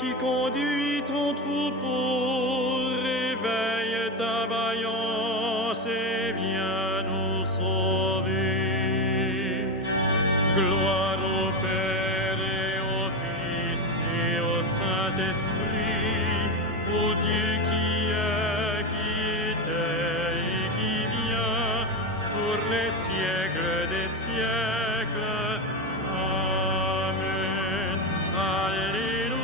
qui conduis ton troupeau, réveille ta vaillance et viens nous sauver. Gloire au Père et au Fils et au Saint-Esprit, au Dieu qui est, qui était et qui vient, pour les siècles des siècles. Amen. Alléluia.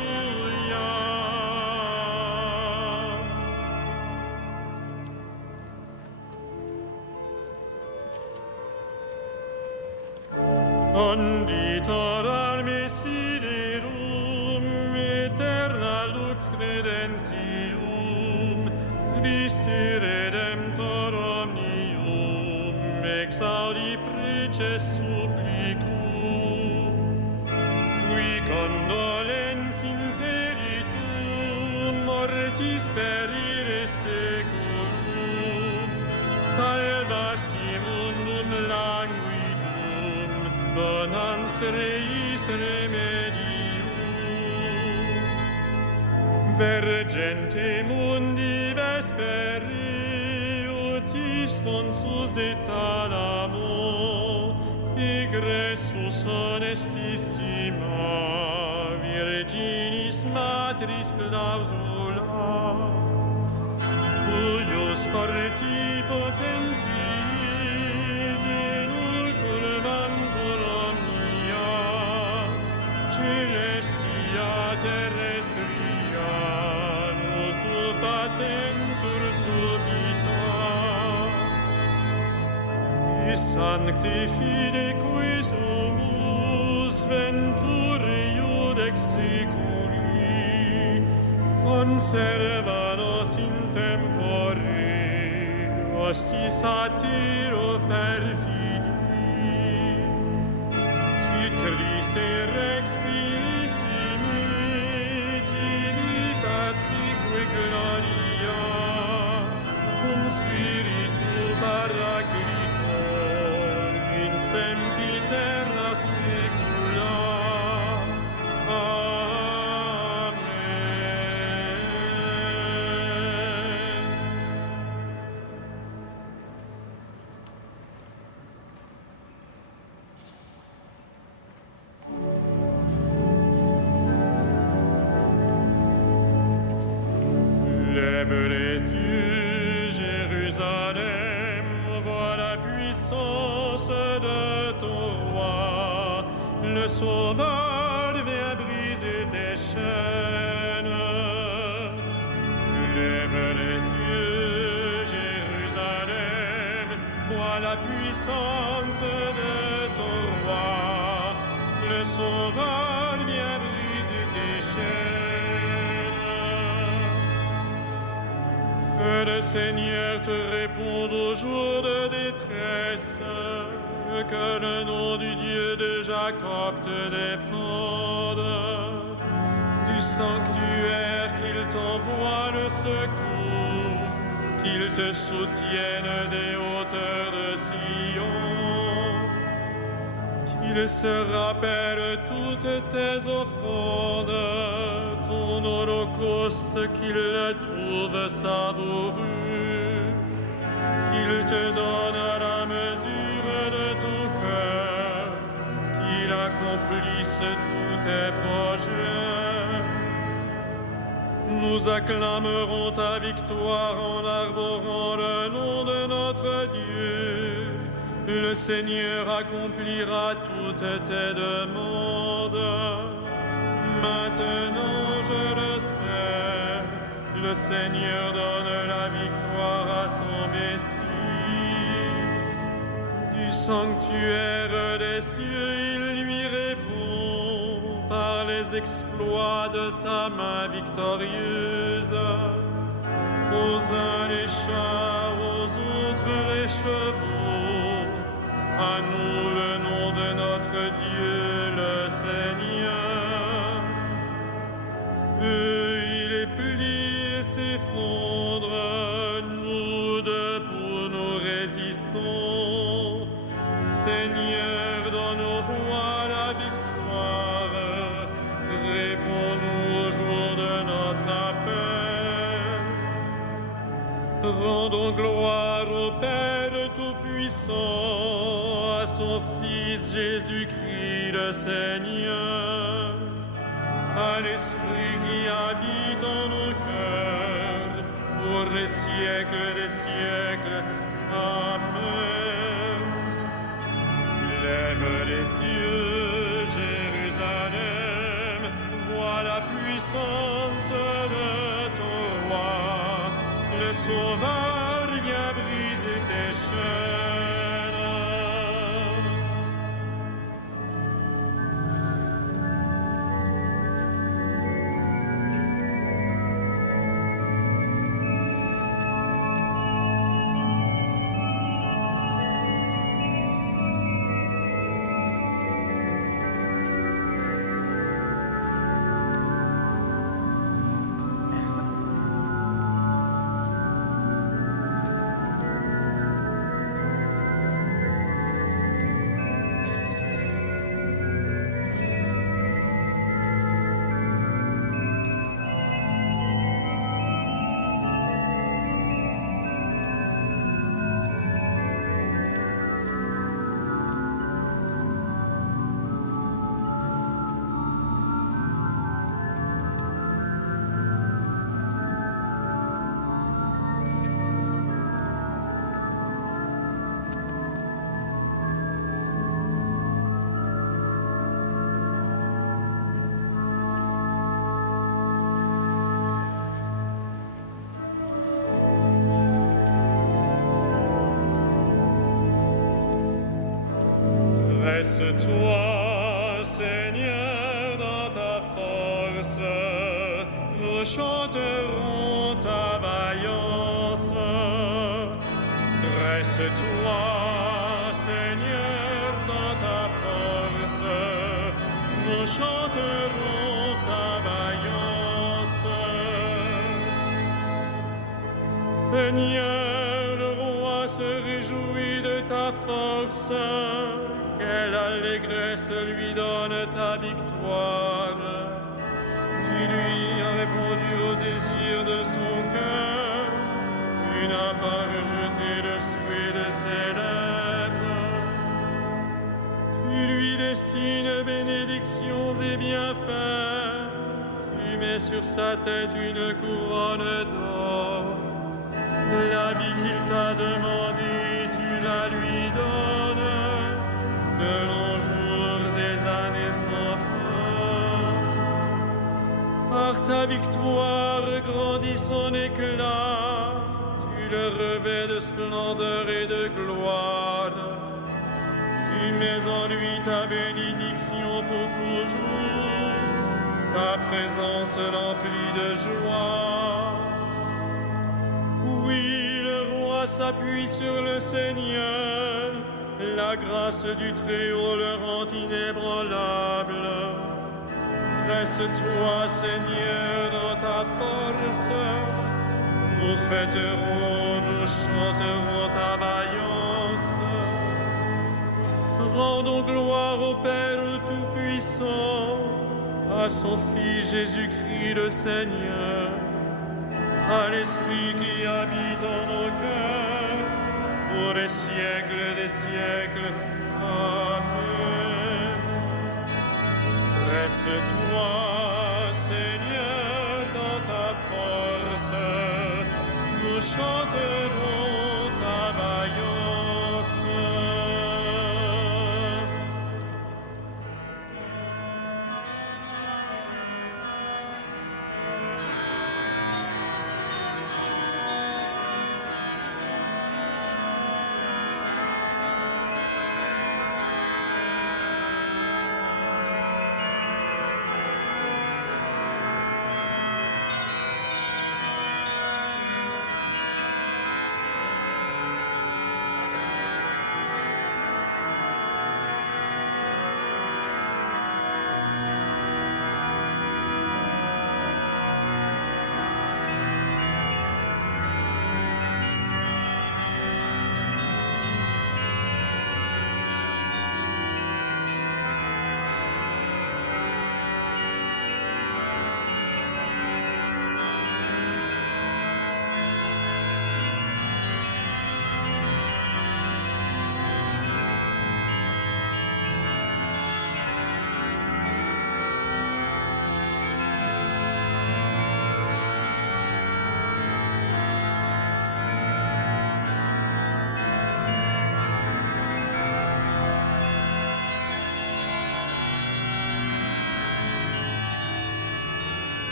Anditor Messiderum, eterna lux credentium, Christi Redemptor omnium, exaudi preces supplicum, qui condolens interitum, mortis perire seculum, salvasti mundum languidum, bonans reis remedium. Vergente mundi vespere, utis sponsus de Talamo, egressus honestissima, Virginis matris clausula, cuius forti potentii genulcur vantur omnia, celestia terrestria, nutu fatentur subita. Te sancti fide quis humus venturi iudex seculi, conserva nos in tempore, hostis atiro perfidi. Si triste rex spirissimi, tibi Patrique gloria, cum spiritu paraclito, in sempiterna secula. Lève les yeux, Jérusalem, vois la puissance de ton roi. Le Sauveur vient briser tes chaînes. Lève les yeux, Jérusalem, vois la puissance de ton roi. Le Sauveur vient briser tes chaînes. Que le Seigneur te réponde au jour de détresse, que le nom du Dieu de Jacob te défende. Du sanctuaire qu'il t'envoie le secours, qu'il te soutienne des hauteurs de Sion, qu'il se rappelle toutes tes offrandes, ton holocauste, qu'il le trouve savoureux, qu'il te donne à la mesure de ton cœur, qu'il accomplisse tous tes projets. Nous acclamerons ta victoire en arborant le nom de notre Dieu. Le Seigneur accomplira toutes tes demandes. Maintenant, je le sais, le Seigneur donne la victoire à son Messie. Du sanctuaire des cieux, il lui répond par les exploits de sa main victorieuse. Aux uns les chars, aux autres les chevaux, à nous le nom de notre Dieu, le Seigneur. Eux, il les plie et s'effondre, nous debout nous résistons. Seigneur, donne au roi la victoire, réponds-nous au jour Rendons gloire au Père Tout-Puissant, à son Fils Jésus-Christ le Seigneur, à l'Esprit qui habite en nos cœurs, pour les siècles des siècles. Amen. Lève les yeux, Jérusalem, vois la puissance de ton roi. Le Sauveur vient briser tes chaînes. Dresse-toi, Seigneur, dans ta force, nous chanterons ta vaillance. Dresse-toi, Seigneur, dans ta force, nous chanterons ta vaillance. Seigneur, le roi se réjouit de ta force. Quelle allégresse lui donne ta victoire. Tu lui as répondu au désir de son cœur. Tu n'as pas rejeté le souhait de ses lèvres. Tu lui destines bénédictions et bienfaits. Tu mets sur sa tête une couronne d'or. La vie qu'il t'a demandée, tu la lui donnes. De longs jours, des années sans fin. Par ta victoire grandit son éclat. Tu le revêts de splendeur et de gloire. Tu mets en lui ta bénédiction pour toujours. Ta présence l'emplit de joie. Oui, le roi s'appuie sur le Seigneur. La grâce du Très-Haut le rend inébranlable. Dresse-toi, Seigneur, dans ta force. Nous fêterons, nous chanterons ta vaillance. Rendons gloire au Père Tout-Puissant, à son Fils Jésus-Christ le Seigneur, à l'Esprit qui habite en nos cœurs, pour les siècles des siècles. Amen. Dresse-toi, Seigneur, dans ta force. Nous chanterons ta vaillance.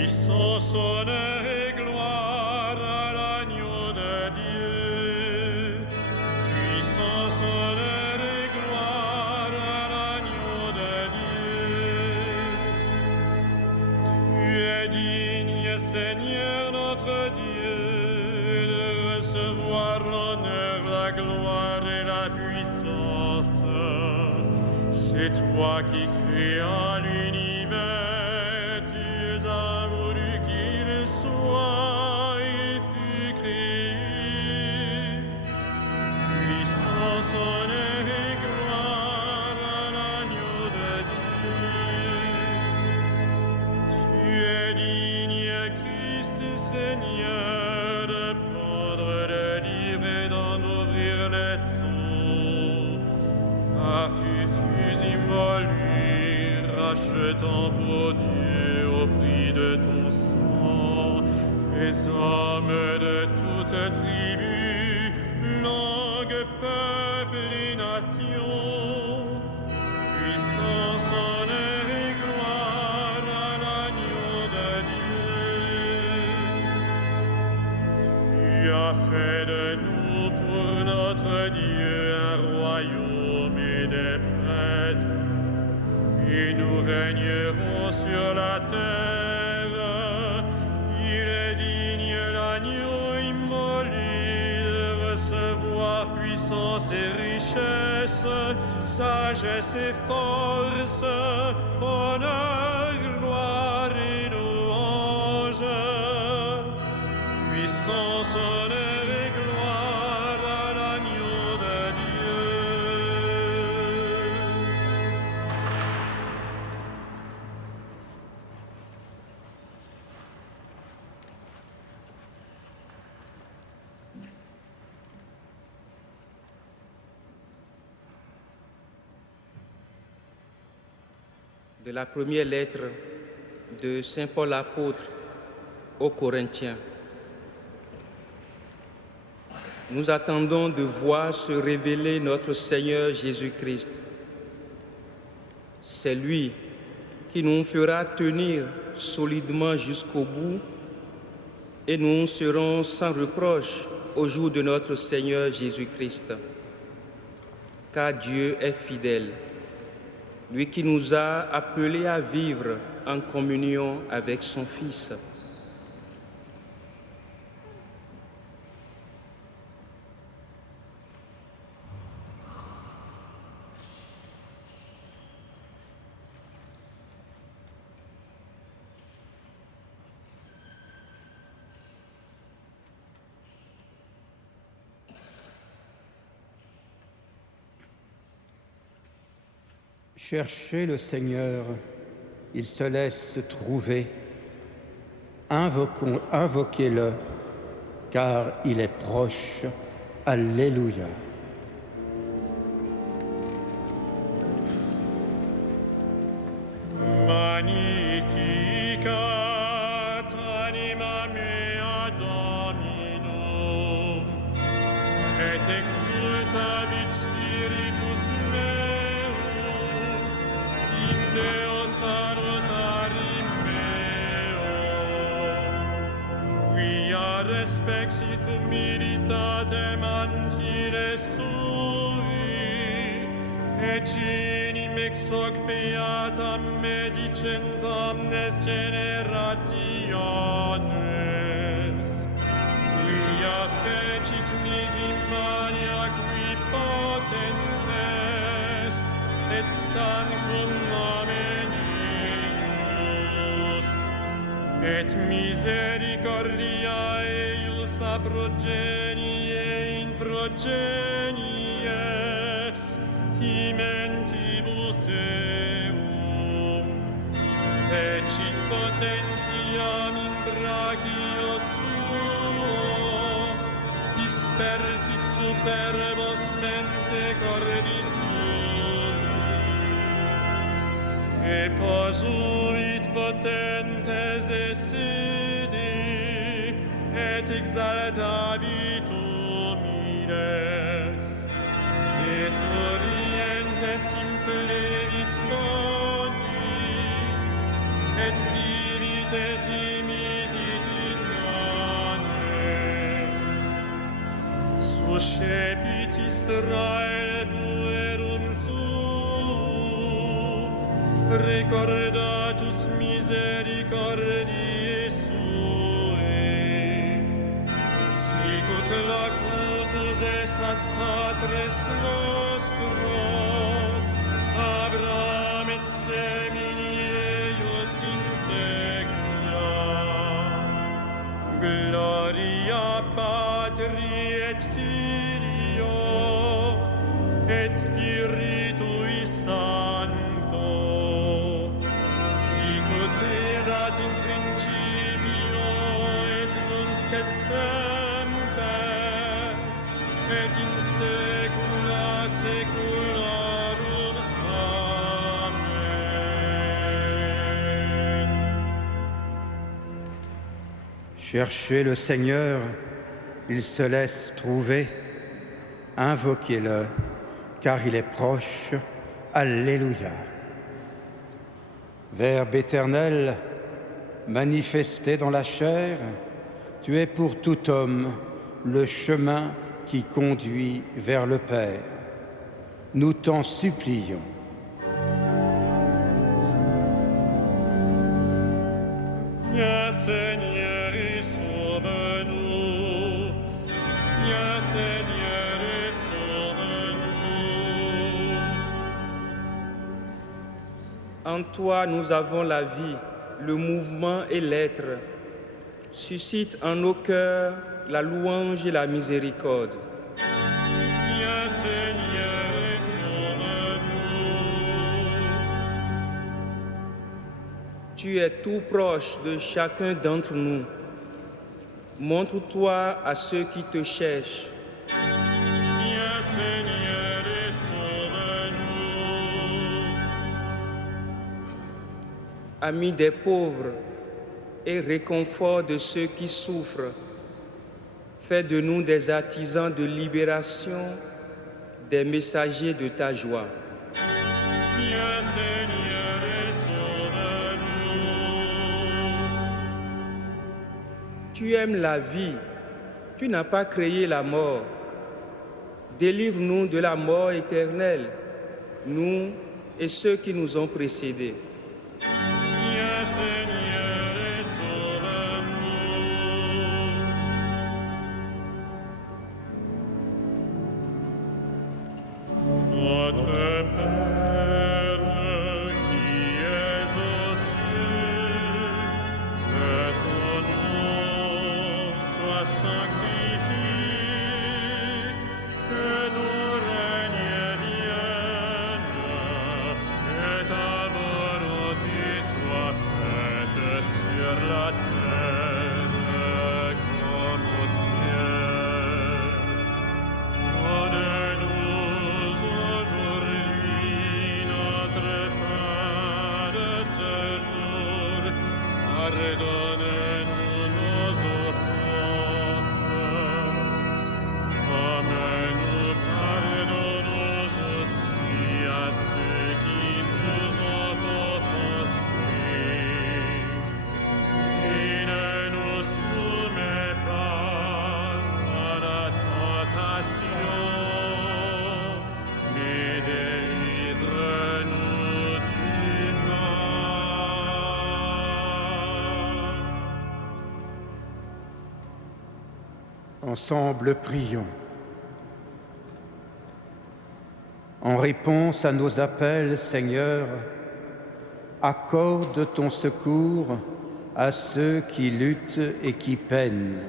Puissance, honneur et gloire à l'agneau de Dieu. Puissance, honneur et gloire à l'agneau de Dieu. Tu es digne, Seigneur notre Dieu, de recevoir l'honneur, la gloire et la puissance. C'est toi qui créas l'univers, tu as voulu qu'il soit, il fut créé. Puissance, honneur et gloire à l'agneau de Dieu. Tu es digne, Christ Seigneur, de prendre le livre et d'en ouvrir les sceaux, car tu fus immolé, rachetant pour Dieu au prix de ton sang les hommes de toute tribu, langue, peuple et nation. Puissance, honneur et gloire à l'agneau de Dieu. Tu as fait de nous pour notre Dieu un royaume et des prêtres, et nous régnerons sur la terre. Il est digne, l'agneau immolé, de recevoir puissance et richesse, sagesse et force, honneur, gloire et louange. Puissance, honneur et gloire à l'agneau de De la première lettre de Saint Paul apôtre aux Corinthiens. Nous attendons de voir se révéler notre Seigneur Jésus-Christ. C'est lui qui nous fera tenir solidement jusqu'au bout et nous serons sans reproche au jour de notre Seigneur Jésus-Christ. Car Dieu est fidèle, lui qui nous a appelés à vivre en communion avec son Fils. Cherchez le Seigneur, il se laisse trouver. Invoquez-le, car il est proche. Alléluia. Magnificat anima mea Domino, et exultavit spiritus meus, in Deo salutari meo. Quia respexit humilitatem ancile sui, et genim ex hoc beatam medicent omnes generationes, quia fecit mihi mania qui potens est, et sanctum nomen eius, et misericordia eius a progenie in progenies, timentibus eum, fecit potentiam in brachio suo, dispersit superbos mente cordis sui, e posuit potentes de sedi, et exaltavit humiles, et orientes simplevit bonis, et divit Suscepit Israel tuerum sum, recordatus misericordiae suae, sicut locutus estat patres nostros, Abraham et semini eius in secula. Gloria Patri et Filio et Spiritui Sancto, sicut erat in principio et nunc et semper et in saecula saeculorum. Amen. Cherchez le Seigneur, il se laisse trouver. Invoquez-le, car il est proche. Alléluia. Verbe éternel, manifesté dans la chair, tu es pour tout homme le chemin qui conduit vers le Père. Nous t'en supplions. Viens Seigneur et sauve-nous. Viens Seigneur et sauve-nous. En toi, nous avons la vie, le mouvement et l'être. Suscite en nos cœurs la louange et la miséricorde. Viens Seigneur et sauve-nous. Tu es tout proche de chacun d'entre nous. Montre-toi à ceux qui te cherchent. Viens Seigneur et sauve-nous. Ami des pauvres et réconfort de ceux qui souffrent, fais de nous des artisans de libération, des messagers de ta joie. Viens Seigneur et sauve-nous. Tu aimes la vie, tu n'as pas créé la mort. Délivre-nous de la mort éternelle, nous et ceux qui nous ont précédés. Viens Seigneur et sauve-nous. Notre Père qui es aux cieux, que ton nom soit sanctifié, que ton règne vienne, que ta volonté soit faite sur la terre comme au ciel. Donne-nous aujourd'hui notre pain de ce jour. Pardonne-nous nos offenses, comme nous pardonnons aussi à ceux qui nous ont offensés. Et ne nous soumets pas à la tentation, mais délivre-nous du mal. Ensemble, prions. En réponse à nos appels, Seigneur, accorde ton secours à ceux qui luttent et qui peinent.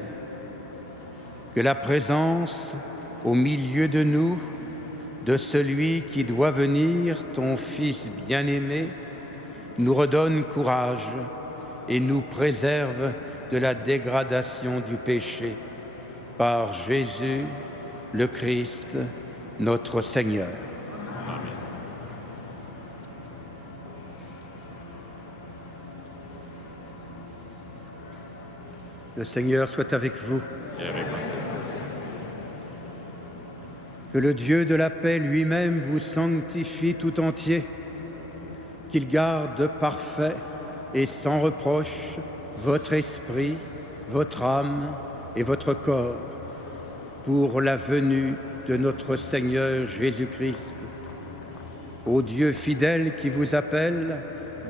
Que la présence au milieu de nous de celui qui doit venir, ton Fils bien-aimé, nous redonne courage et nous préserve de la dégradation du péché. Par Jésus, le Christ, notre Seigneur. Amen. Le Seigneur soit avec vous. Et avec votre esprit. Que le Dieu de la paix lui-même vous sanctifie tout entier, qu'il garde parfait et sans reproche votre esprit, votre âme et votre corps pour la venue de notre Seigneur Jésus-Christ. Ô Dieu fidèle qui vous appelle,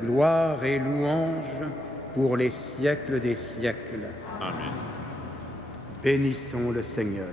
gloire et louange pour les siècles des siècles. Amen. Bénissons le Seigneur.